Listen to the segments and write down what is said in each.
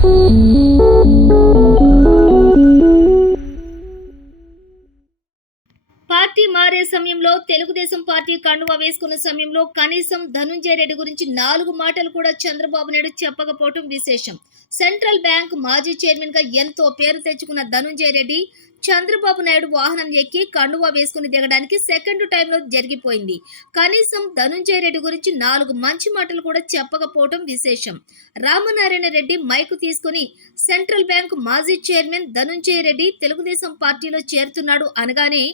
Party మారే సమయంలో Telugu Desam party కండువా వేసుకున్న సమయంలో కనీసం ధనుంజయ రెడ్డి గురించి 4 మాటలు కూడా చంద్రబాబు నాయుడు చెప్పకపోవడం విశేషం. సెంట్రల్ బ్యాంక్ మాజీ చైర్మన్ గా ఎంతో పేరు తెచ్చుకున్న ధనుంజయ రెడ్డి చంద్రబాబు నాయుడు వాహనం ఎక్కి కండువా వేసుకుని దిగడానికి సెకండ్ టైంలో జరిగిపోయింది. కనీసం ధనుంజయ రెడ్డి గురించి 4 మంచి మాటలు కూడా చెప్పకపోవడం విశేషం. రామనారాయణ రెడ్డి మైకు తీసుకుని సెంట్రల్ బ్యాంక్ మాజీ చైర్మన్ ధనుంజయ రెడ్డి తెలుగుదేశం పార్టీలో చేరుతున్నాడు అనగానే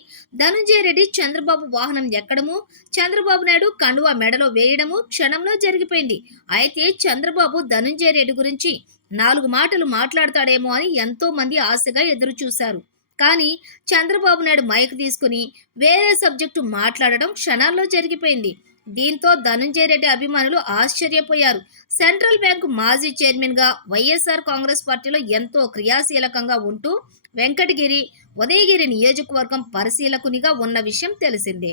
ధనుంజయ రెడ్డి చంద్రబాబు వాహనం ఎక్కడము, చంద్రబాబు నాయుడు కండువా మెడలో వేయడము క్షణంలో జరిగిపోయింది. అయితే చంద్రబాబు ధనుంజయ రెడ్డి గురించి 4 మాటలు మాట్లాడతాడేమో అని ఎంతో మంది ఆశగా ఎదురు చూశారు. కానీ చంద్రబాబు నాయుడు మైక్ తీసుకుని వేరే సబ్జెక్టు మాట్లాడడం క్షణాల్లో జరిగిపోయింది. దీంతో ధనుంజయ రెడ్డి అభిమానులు ఆశ్చర్యపోయారు. సెంట్రల్ బ్యాంకు మాజీ చైర్మన్ గా వైఎస్ఆర్ కాంగ్రెస్ పార్టీలో ఎంతో క్రియాశీలకంగా ఉంటూ వెంకటగిరి, ఉదయగిరి నియోజకవర్గం పరిశీలకునిగా ఉన్న విషయం తెలిసిందే.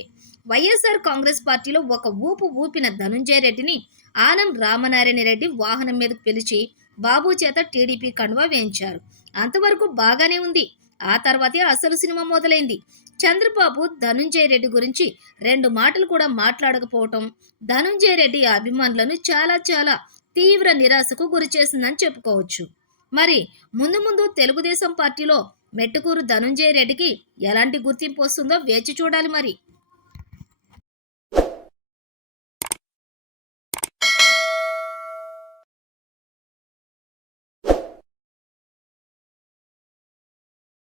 వైఎస్ఆర్ కాంగ్రెస్ పార్టీలో ఒక ఊపు ఊపిన ధనుంజయ రెడ్డిని ఆనం రామనారాయణ రెడ్డి వాహనం మీదకు పిలిచి బాబు చేత టీడీపీ కండువా వేయించారు. అంతవరకు బాగానే ఉంది. ఆ తర్వాతే అసలు సినిమా మొదలైంది. చంద్రబాబు ధనుంజయ రెడ్డి గురించి 2 మాటలు కూడా మాట్లాడకపోవటం ధనుంజయ రెడ్డి అభిమానులను చాలా తీవ్ర నిరాశకు గురి చేసిందని చెప్పుకోవచ్చు. మరి ముందు ముందు తెలుగుదేశం పార్టీలో మెట్టుకూరు ధనుంజయ రెడ్డికి ఎలాంటి గుర్తింపు వస్తుందో వేచి చూడాలి మరి.